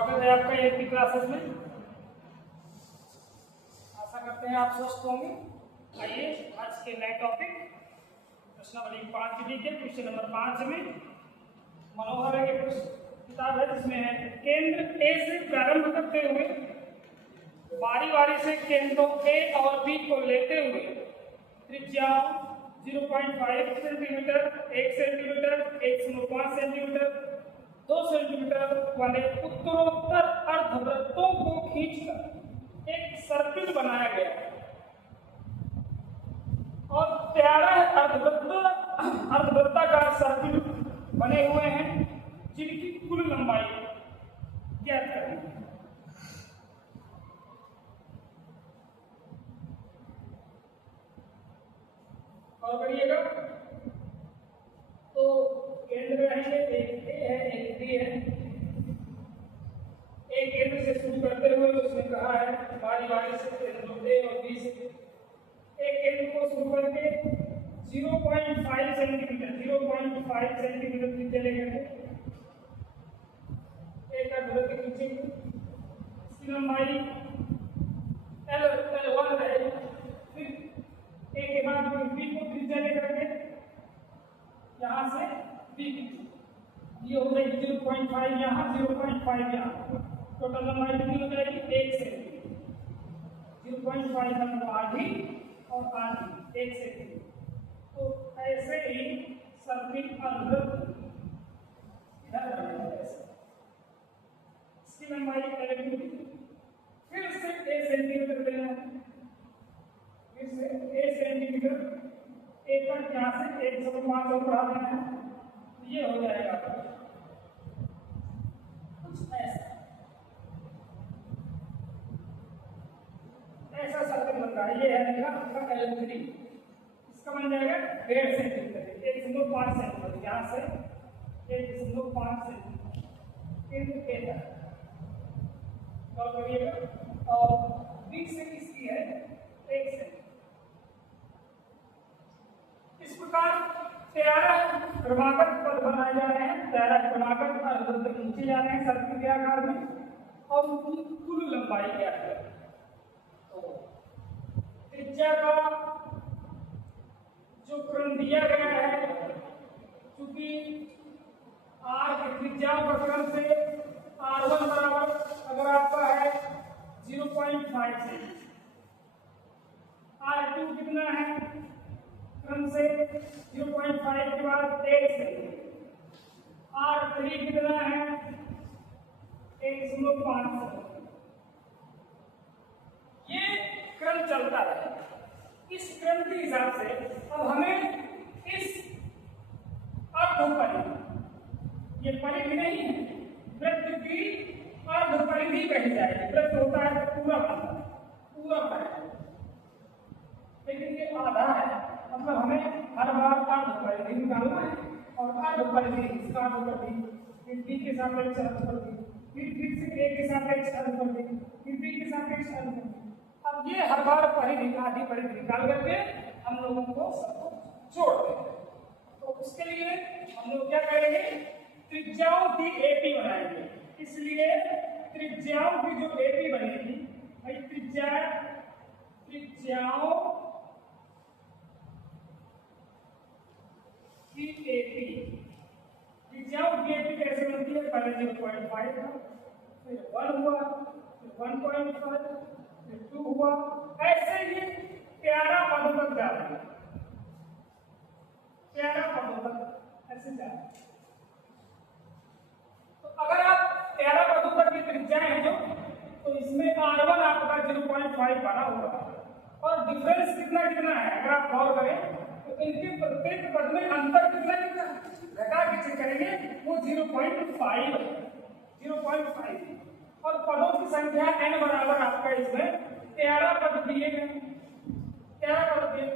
स्वागत है आपका एपी क्लासेस में। आशा करते हैं आप स्वस्थ होंगे। आइए आज के नए टॉपिक प्रश्नावली 5 के क्वेश्चन नंबर 5 में मनोहर के किताब है जिसमें है केंद्र ए से प्रारंभ करते हुए बारी बारी से केंद्रों ए और बी को लेते हुए त्रिज्या 0.5 सेंटीमीटर, 1 सेंटीमीटर, 1.5 सेंटीमीटर, 2 सेंटीमीटर वाले उत्तरोत्तर अर्धवृत्तों को खींचकर एक सर्किल बनाया गया और 13 अर्धवृत्ताकार सर्किल बने हुए हैं जिनकी कुल लंबाई ज्ञात करनी है। और करिएगा तो केंद्र रहेंगे, एक ए है एक बी है। एक केंद्र से शुरू करते हुए उसने कहा है बारी बारी से केंद्रों ए और बी से एक केंद्र को शुरू करके 0.5 सेंटीमीटर की चले गए। एक अर्धवृत्त खींचेंगे, इसकी लंबाई L1 रहेगी। फिर ए के बाद बी को त्रिज्या लेकर के यहाँ से बी ये हो जाएगी 0.5 यहाँ, 0.5 यहाँ, टोटल लंबाई कितनी हो जाएगी 1 सेंटीमीटर। 0.5 मतलब आधी और आधी 1 सेंटीमीटर। तो ऐसे ही सर्किल अर्धवृत्त इधर बनेगा ऐसे। इसकी लंबाई L2 फिर से 1 सेंटीमीटर लेना है, फिर से 1 सेंटीमीटर एक तक यहाँ से 1.5 और बढ़ा देना है। ये हो जाएगा कुछ ऐसा सर्कल बन रहा है। ये है आपका L3, इसका बन जाएगा 1.5 सेंटीमीटर, 1.5 सेंटीमीटर यहाँ से 1.5 सेंटीमीटर और करिएगा और बीच से इसकी है 1 सेंटीमीटर। इस प्रकार 13 क्रमागत पद बनाए जा रहे हैं, 13 क्रमागत अर्धवृत्त खींचे जा रहे हैं सर्किल के आकार में और उनकी कुल लंबाई क्या है। तो त्रिज्या का जो क्रम दिया गया है, क्योंकि आर की त्रिज्याओं का क्रम से R1 बराबर अगर आपका है 0.5 सेंटीमीटर, R2 कितना है क्रम से 0.5 के बाद 1 सेंटीमीटर, R3 कितना है 1.5 सेंटीमीटर। ये क्रम चलता है। इस क्रम के हिसाब से अब हमें इस अर्धपरिधि, ये परिधि नहीं है, वृत्त की अर्धपरिधि कही जाएगी। वृत्त होता है पूरा बना, लेकिन ये आधा है, मतलब हमें हर बार अर्धपरिधि निकालना है और अर्धपरिधि इसका अर्धपरिधि फिर बी के सापेक्ष अर्धपरिधि, फिर से ए के सापेक्ष अर्धपरिधि, फिर बी के सापेक्ष अर्धपरिधि। अब ये हर बार परिधि आधी परिधि निकाल करके हम लोगों को सबको जोड़ देंगे। तो उसके लिए हम लोग क्या करेंगे, त्रिज्याओं की एपी बनाएंगे। इसलिए त्रिज्याओं की जो एपी बनेगी भाई, त्रिज्याओं की एपी, त्रिज्याओं की एपी कैसे बनती है, पहले 0.5 था, फिर 1 हुआ, फिर 1.5, फिर 2 हुआ, ऐसे ही 13 पदों तक जा रहे हैं, 13 पदों तक ऐसे जा रहे हैं। तो अगर आप 13 पदों तक की त्रिज्याएं हैं जो, तो इसमें R1 आपका 0.5 बना हुआ है और डिफरेंस कितना है अगर आप गौर करें तो इनके प्रत्येक पद में अंतर कितना घटा के चेक करेंगे वो 0.5 और पदों की संख्या n बराबर आपका इसमें 13 पद दिए गए, 13 पद दिए,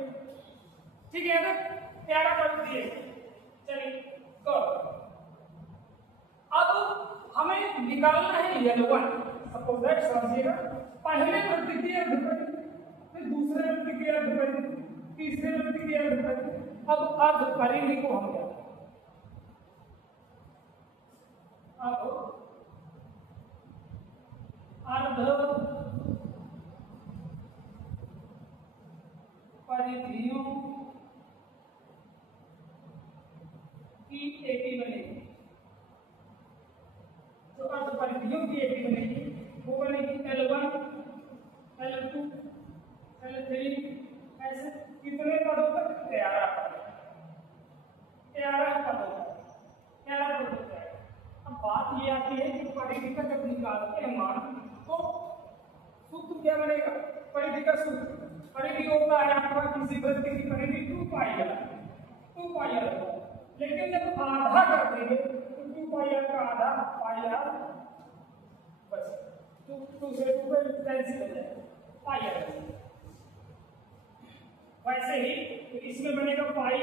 ठीक है ना, 13 पद दिए। चलिए तो अब हमें निकालना है L1। सपोज दैट समझिएगा, पहले वृत्त की अर्धपरिधि, फिर दूसरे वृत्त की अर्धपरिधि, तीसरे वृत्त की अर्धपरिधि। अब अर्धपरिधि को हम अब परिधियों की एपी बनेगी। तो अर्ध परिधियों की एपी बनेगी, वो बनेगी L1, L2, L3, ऐसे कितने पदों तक? 13 पदों तक। अब बात ये आती है कि परिधि का जब निकालते हैं मान तो सूत्र क्या बनेगा? परिधि का सूत्र, परिधि होता है आपका किसी वृत्त की परिधि 2πr, लेकिन जब आधा कर देंगे तो 2πr का आधा πr बस 2 से 2 कैंसिल हो जाएगा, πr। वैसे ही तो इसमें बनेगा πr1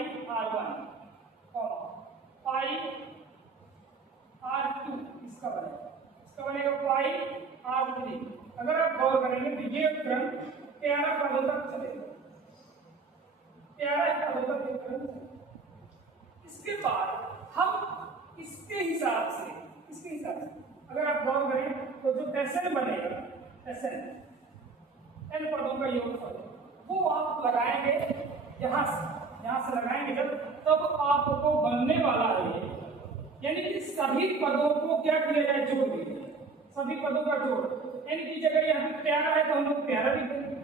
πr2, इसका बनेगा πr3। अगर आप गौर करेंगे तो ये क्रम 13 पदों तक चलेगा, 13 पदों तक ये क्रम चलेगा। इसके बाद हम इसके हिसाब से अगर आप गौर करें तो जो Sn बनेगा, Sn n पदों का योगफल, वो आप लगाएंगे यहाँ से लगाएंगे जब, तब आपको बनने वाला है, यानी कि सभी पदों को क्या किया जाए? जोड़ दीजिए, सभी पदों का जोड़। n की जगह यहाँ 13 है तो हम लोग 13 लिखेंगे,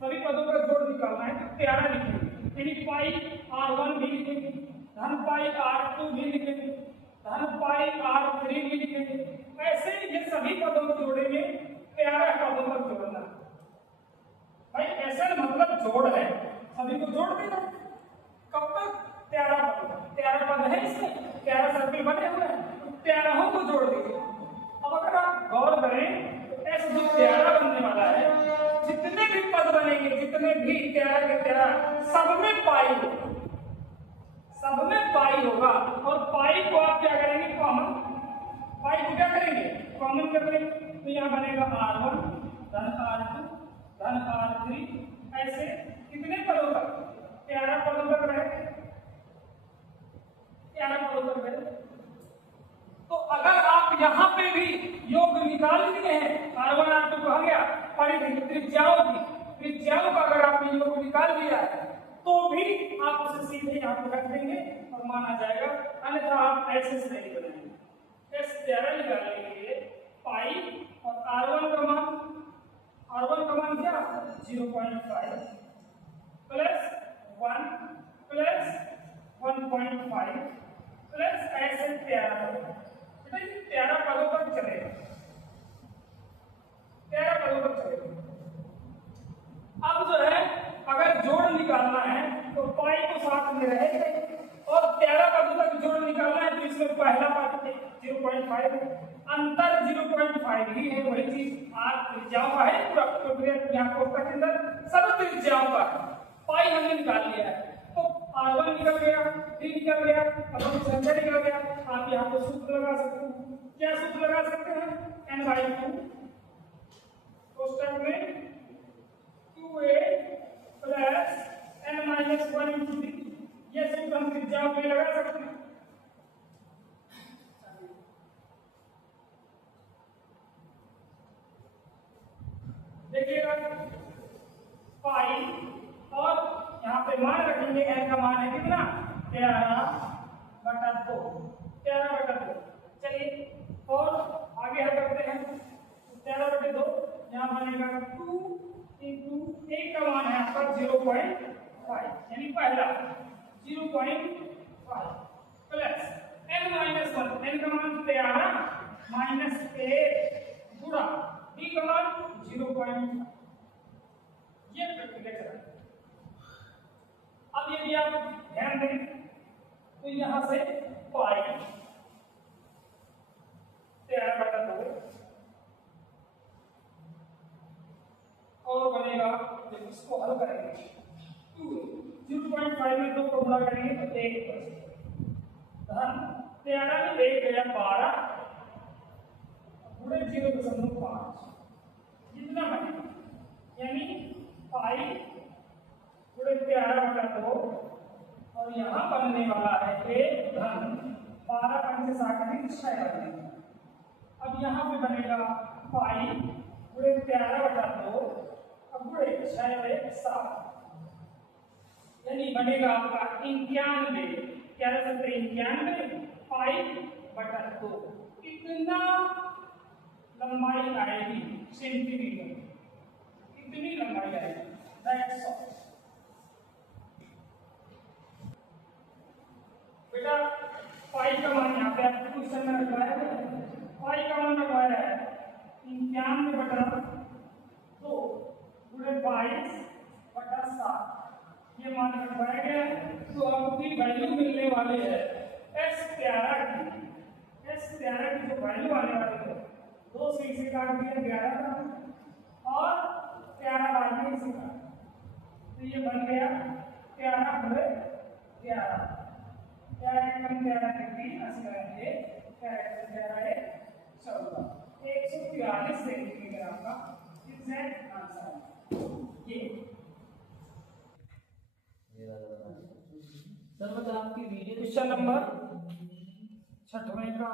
सभी पदों का जोड़ निकालना है तो 13 लिखेंगे, यानी πr1 भी लिखेंगे, धन πr2 भी लिखेंगे, धन πr3 भी लिखेंगे। ऐसे ये सभी पदों को जोड़ेंगे, 13 पदों तक जोड़ना। भाई ऐसा मतलब जोड़ है, सभी को जोड़ देना। कब तक? 13 पद। 13 पद है इसमें, 13 सर्किल बने हुए हैं, तो 13 को जोड़ दीजिए। अब अगर आप गौर करें तो ऐसे जो 13 बनने वाला है, जितने भी पद बनेंगे, जितने भी 13 के 13 सब में पाई होगा, और पाई को आप क्या करेंगे? कॉमन कर लेंगे। तो यहाँ बनेगा r1 धन r2 धन r3, ऐसे कितने पदों तक? 13 पदों तक रहे। तो अगर आप यहाँ पे भी योग निकाल लिए हैं, r1 r2 कहा गया, परिधि त्रिज्याओं का अगर आपने योग निकाल लिया है तो भी आप उसे सीधे यहाँ पे रख देंगे और माना जाएगा, अन्यथा आप ऐसे से नहीं बनाएंगे। S13 निकालने के लिए पाई और r1 का मान क्या? 0.5 प्लस 1 प्लस 1.5 प्लस ऐसे 13 पदों तक चलेगा। अब जो है अगर जोड़ निकालना है तो पाई को साथ में रहेगा, और 13 पदों तक जोड़ निकालना है तो इसमें पहला पद 0.5 अंतर 0.5 ही है, वही चीज r त्रिज्याओं का है, पूरा यहाँ कोष्ठक के अंदर सब त्रिज्याओं का पाई हमने निकाल लिया है। तो r1 निकल गया, 3 निकल गया, अब हम संख्या निकल गया। आप यहाँ पे सूत्र लगा सकते हैं। क्या सूत्र लगा सकते हैं? n/2 कोष्ठक में 2a plus n-1 into d, ये सूत्र हम त्रिज्याओं के लिए लगा सकते हैं। देखिएगा पाई और यहाँ पे मान रखेंगे, n का मान है कितना? 13/2। चलिए और आगे हम करते हैं 13/2, यहाँ बनेगा 2 इंटू एक का मान है आपका 0.5, यानी पहला 0.5 प्लस n-1, n का मान 13 माइनस 1 गुणा d का मान 0.5। ये प्रक्रिया चला। अब यदि आप ध्यान दें तो यहां से पाई 13/2 और बनेगा, जब इसको हल करेंगे 0.5 में 2 को गुणा करेंगे तो 1 धन 13 में 1 गया 12 गुणे 0.5 जितना बनेगा, यानी पाई गुणे 13/2 और यहाँ बनने वाला है 1 धन 12 5 से 60 6 बनेगा। अब यहाँ पे बनेगा पाई गुणे गुणे 13/2 अब गुणे 6 और 1 7, यानी बनेगा आपका 91, 1191 पाई/2। कितना लंबाई आएगी सेंटीमीटर, कितनी लंबाई आएगी, दैट्स ऑल। बेटा पाई का मान यहाँ पे आपको क्वेश्चन में रखवाया है, पाई का मान रखवाया है 91/2 गुणे 22/7, ये मान रखवाया गया है। तो आपकी वैल्यू मिलने वाली है S11 की, S11 की जो वैल्यू आने वाली है 2 से इसे काट दिया 11 का और 11 बाद में इसे काट, तो ये बन गया 11/11, 11 कम 11 के 3 80 रहेंगे, 11 14, 143 सेंटीमीटर आपका एग्जैक्ट आंसर है। ये सर मतलब आपकी वीडियो क्वेश्चन नंबर 6वें का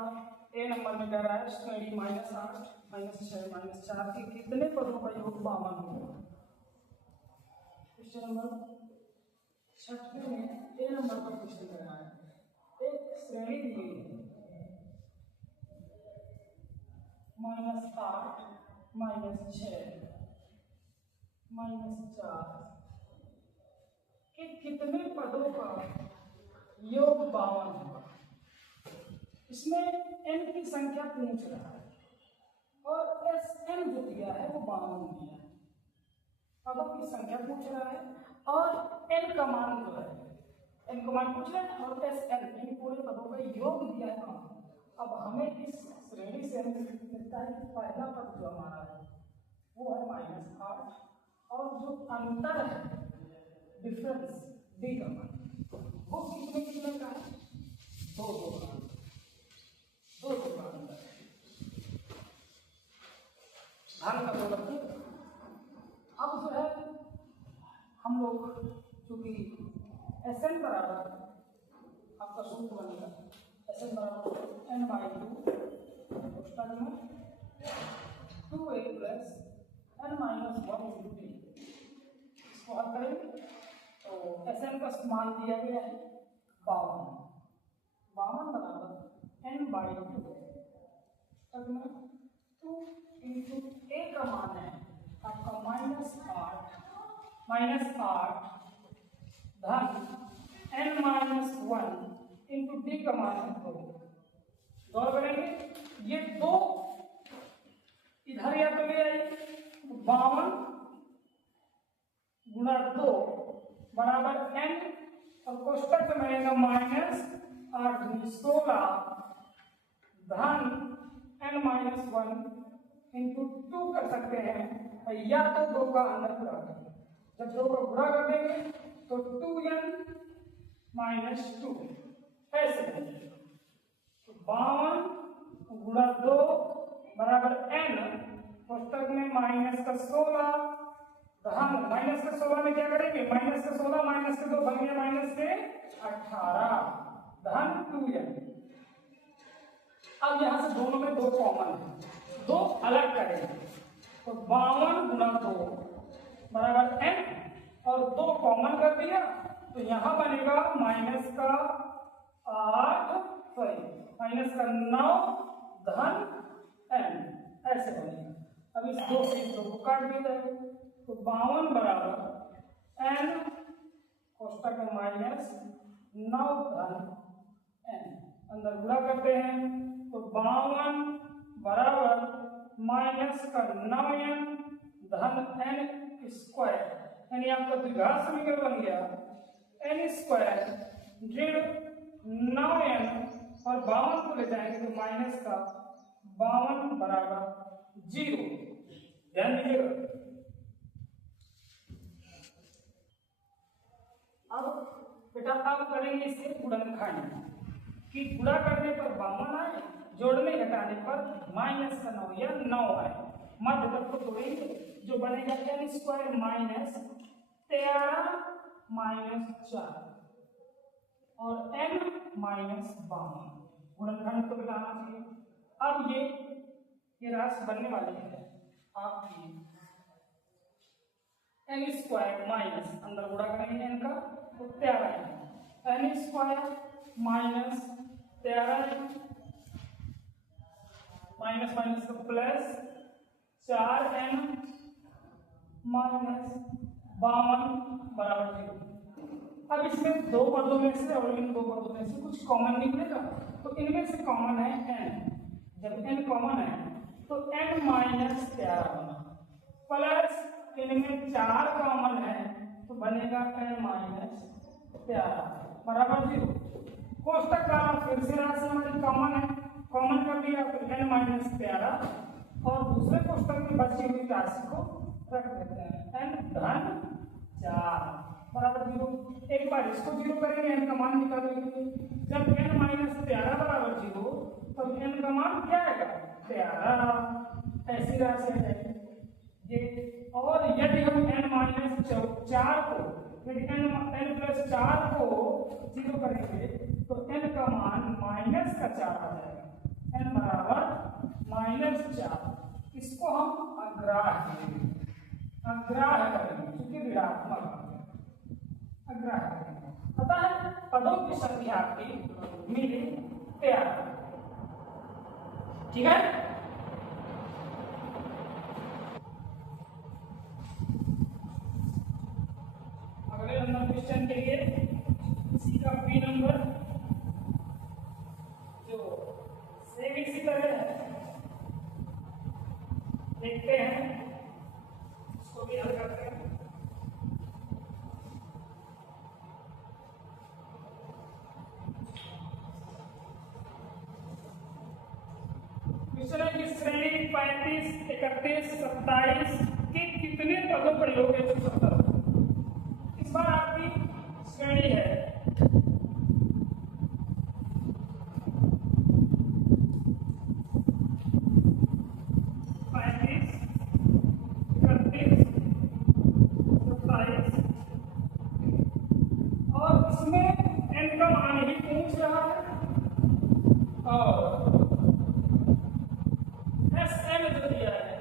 ए नंबर में कह रहा है श्रेणी -8 -6 -4 के कितने पदों का योग 52 होगा। क्वेश्चन नंबर 6वें में ए नंबर का क्वेश्चन कर रहा है, एक श्रेणी दी गई है -8 -6 -4 के कितने पदों का योग 52 होगा। इसमें n की संख्या पूछ रहा है और Sn जो दिया है वो 52 दिया है, पदों की संख्या पूछ रहा है और n का मान जो है, n का मान पूछ रहा है और Sn इन पूरे पदों का योग दिया है। अब हमें इस श्रेणी से मिलता है कि पहला पद जो हमारा है वो है -8 और जो अंतर है डिफरेंस डी का मान वो कितने कितने का है, 2 का अंतर है, धन का प्रोडक्ट। अब जो है हम लोग चूंकि Sn बराबर आपका सूत्र बनेगा Sn बराबर n/2 पुस्तक में 2a + n-1 × t, इसको हल करेंगे तो Sn का मान दिया गया है 52 बराबर n/2 पुस्तक में 2 × a का मान है आपका -8 धन n-1 इंटू डी का मान है 2। गौर करेंगे ये 2 इधर या तो ले आइए, 52 गुणा 2 बराबर n और कोष्टक में आएगा -8 × 16 धन n-1 इंटू 2 कर सकते हैं, या तो 2 का अंदर गुणा करेंगे, जब 2 का गुणा कर देंगे तो 2n - 2 ऐसे बनेगा। तो 52 गुणा 2 बराबर n पुस्तक में -16 धन -16 में क्या करेंगे, -16 -2 बन गया -18 धन 2n। अब यहां से दोनों में 2 कॉमन है, 2 अलग करेंगे तो 52 गुणा 2 बराबर n और 2 कॉमन कर दिया तो यहां बनेगा -9 धन n ऐसे बनेगा। अब इस 2 से 2 को काट दिया जाएगा तो 52 बराबर n कोष्टक में -9 धन n, अंदर गुणा करते हैं तो 52 बराबर -9n धन n स्क्वायर, यानी आपका द्विघात समीकरण बन गया n स्क्वायर ऋण 9n और 52 को ले जाएंगे तो -52 बराबर 0। ध्यान दीजिएगा। अब बेटा अब करेंगे इससे गुणनखंड कि गुणा करने पर 52 आए, जोड़ने घटाने पर -9 या 9 आए, मध्य तक को तोड़ेंगे जो बनेगा n स्क्वायर -13 -4 और n -52 गुणनखंड तो घटाना चाहिए। अब ये राशि बनने वाली है आपकी एन स्क्वायर माइनस, अंदर गुणा करेंगे एन का तो 13 N square minus 13 minus minus का प्लस 4n माइनस 52 बराबर 0। अब इसमें दो पदों में से और इन दो पदों में से कुछ कॉमन निकलेगा, तो इनमें से कॉमन है n। जब n कॉमन है तो n माइनस 13 बना, प्लस इनमें 4 कॉमन है तो बनेगा n माइनस 13 बराबर 0। कोष्टक का फिर से राशि हमारी कॉमन है, कॉमन कर दिया तो n माइनस 13 और दूसरे कोष्टक में बची हुई राशि को रख देते हैं n धन 4 बराबर 0। एक बार इसको 0 करेंगे n का मान निकालेंगे, जब n माइनस 13 बराबर 0 तो n का मान क्या आएगा 13, ऐसी राशि आ जाएगी ये। और यदि हम n माइनस 4 को यदि n प्लस 4 को 0 करेंगे तो n का मान माइनस का 4 आ जाएगा, n बराबर माइनस 4। इसको हम अग्राह्य करेंगे क्योंकि ऋणात्मक अग्राह्य करेंगे। अतः पदों की संख्या आपकी मिली 13। ठीक है, अगले नंबर क्वेश्चन के लिए इसी का बी नंबर जो सेम इसी तरह है, देखते हैं इसको भी हल करते हैं। क्वेश्चन है कि श्रेणी 35, 31, 27 के कितने पदों पर योग 170। इस बार आपकी श्रेणी है 35, 31, 27 और इसमें n का मान ही पूछ रहा है और Sn जो दिया है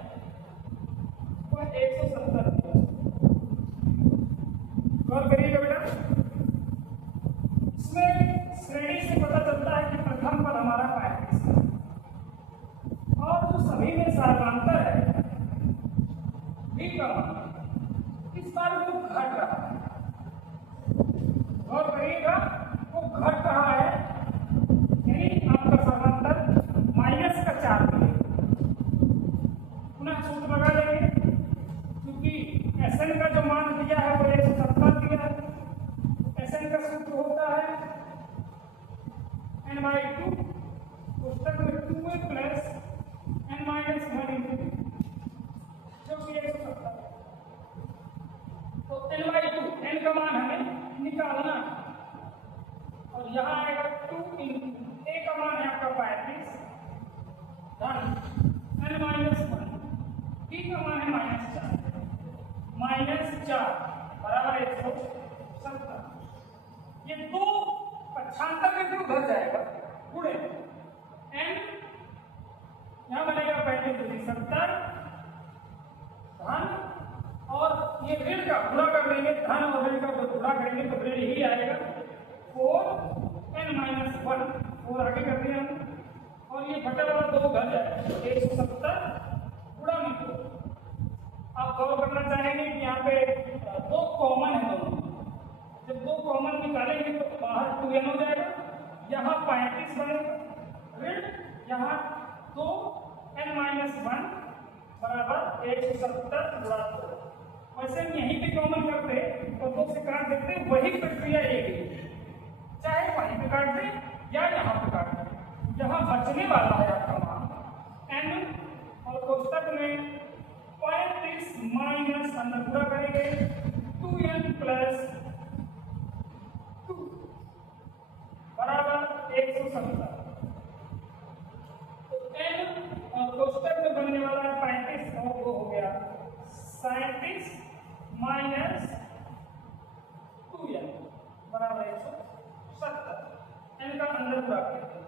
वो 170 दिया। गौर करिएगा बेटा, इसमें श्रेणी से पता चलता है कि प्रथम पद हमारा 35 है और जो सभी में सार्वंतर है v का मान इस बार वो घट रहा है। गौर करिएगा वो घट रहा है, यानी आपका सार्वंतर माइनस का 4 मिलेगा। पुनः सूत्र लगा लेंगे क्योंकि Sn का जो मान दिया है वो 170 दिया है। Sn का सूत्र होता है n/2 पुस्तक में 2a plus n minus 1 into जो कि 170। तो n/2 n का मान हमें निकालना और यहाँ आएगा 2 इंटू a का मान है आपका 35 धन n माइनस 1, b का मान है माइनस 4 बराबर 170। ये दो पक्षांतर में क्यों उधर जाएगा गुणे n यहाँ बनेगा 35×70 धन और ये ऋण का गुणा कर देंगे, धन और ऋण का गुणा करेंगे तो ऋण ही आएगा 4n माइनस 1, 4 आगे कर दिया और ये बटा वाला 2 घर जाएगा 170 गुणा में 2। आप गौर करना चाहेंगे कि यहाँ पे 2 कॉमन है दोनों, जब 2 कॉमन निकालेंगे तो बाहर 2n हो जाएगा, यहाँ 35 बनेगा ऋण यहाँ 2n माइनस 1 बराबर 170 गुणा 2। वैसे हम यहीं पे कॉमन करते तो 2 से काट देते, वही प्रक्रिया ये चाहे वहीं पे काट दे या यहाँ पे काट दे, यहाँ बचने वाला है आपका मान n और कोष्टक में 35 माइनस अंदर पूरा करेंगे 2n प्लस 2 बराबर 170। तो n और कोष्टक में बनने वाला है 35 और वो हो गया 37 माइनस 2n बराबर 170। n का अंदर पूरा करेंगे,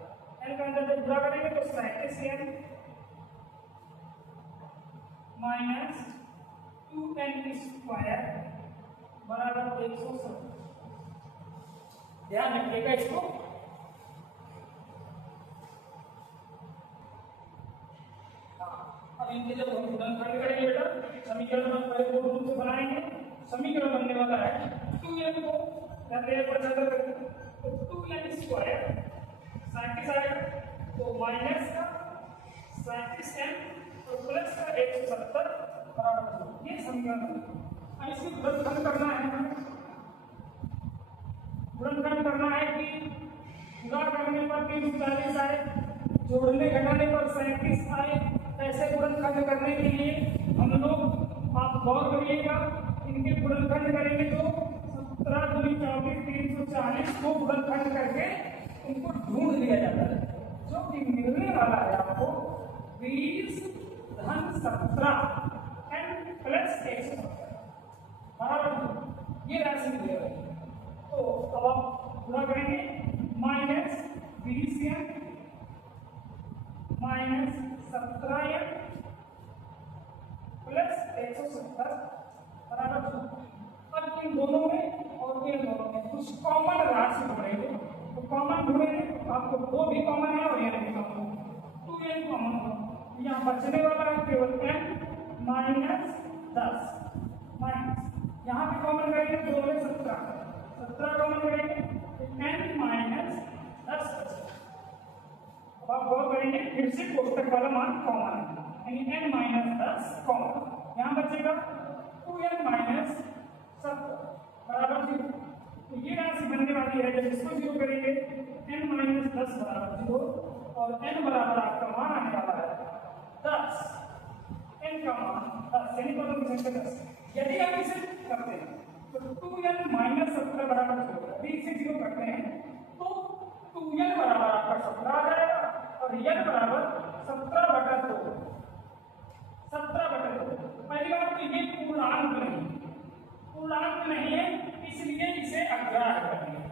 n का अंदर जब पूरा करेंगे तो 37n माइनस 2n स्क्वायर बराबर 170। ध्यान रखिएगा इसको। अब इनके जब हम गुणनखंड करेंगे बेटा, समीकरण हम पहले दो रूप से बनाएंगे। समीकरण बनने वाला है 2n को कहते हैं ज्यादा करके, तो 2n स्क्वायर 37 तो माइनस का 37n तो प्लस का 170 बराबर ये समीकरण। अब इसको गुणनखंड करना है, गुणनखंड करना है कि गुणा करने पर 340 आए, जोड़ने घटाने पर 37 आए। ऐसे गुणनखंड करने के लिए हम लोग आप गौर करिएगा, इनके गुणनखंड करेंगे तो 17 दूनी 24 340 को गुणनखंड करके उनको ढूंढ लिया जाता है, जो कि मिलने वाला है आपको 20 धन 17 n प्लस 170 बराबर ये राशि मिलेगा। तो अब आप गुणा करेंगे minus 20n minus 17n plus 170 बराबर। अब इन दोनों में और इन दोनों में कुछ कॉमन राशि ढूंढेंगे, तो कॉमन ढूंढेंगे तो आपको दो भी कॉमन है और ये भी कॉमन है, 2n कॉमन हो। यहाँ बचने वाला है केवल n माइनस 10 माइनस यहाँ पे कॉमन करेंगे 2 में 17 कॉमन करेंगे n माइनस 10। अब आप गौर करेंगे फिर से कोष्टक वाला मान कॉमन है, यानी n माइनस 10 कॉमन। यहाँ बचेगा 2n माइनस 70 बराबर 0। तो ये राशि बनने वाली है, जब इसको 0 करेंगे n माइनस 10 बराबर 0 और n बराबर आपका मान आने वाला है 10। n का मान 10 यानी पदों की संख्या 10। यदि आप इसे करते हैं तो 2n माइनस 17 बराबर 0, यदि इसे 0 करते हैं तो 2n बराबर आपका 17 आ जाएगा और n बराबर 17/2। 17/2 पहली बात तो ये पूर्णांक नहीं है, इसलिए इसे अग्राह्य करेंगे।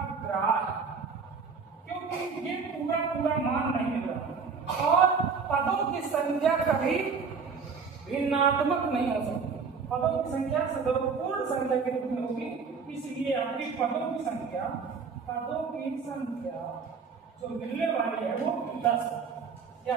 अग्राह्य क्योंकि ये पूरा मान नहीं मिल रहा और पदों की संख्या कभी भिन्नात्मक नहीं हो सकती। पदों की संख्या सदैव पूर्ण संख्या के रूप में होगी, इसलिए आपकी पदों की संख्या जो मिलने वाली है वो 10 या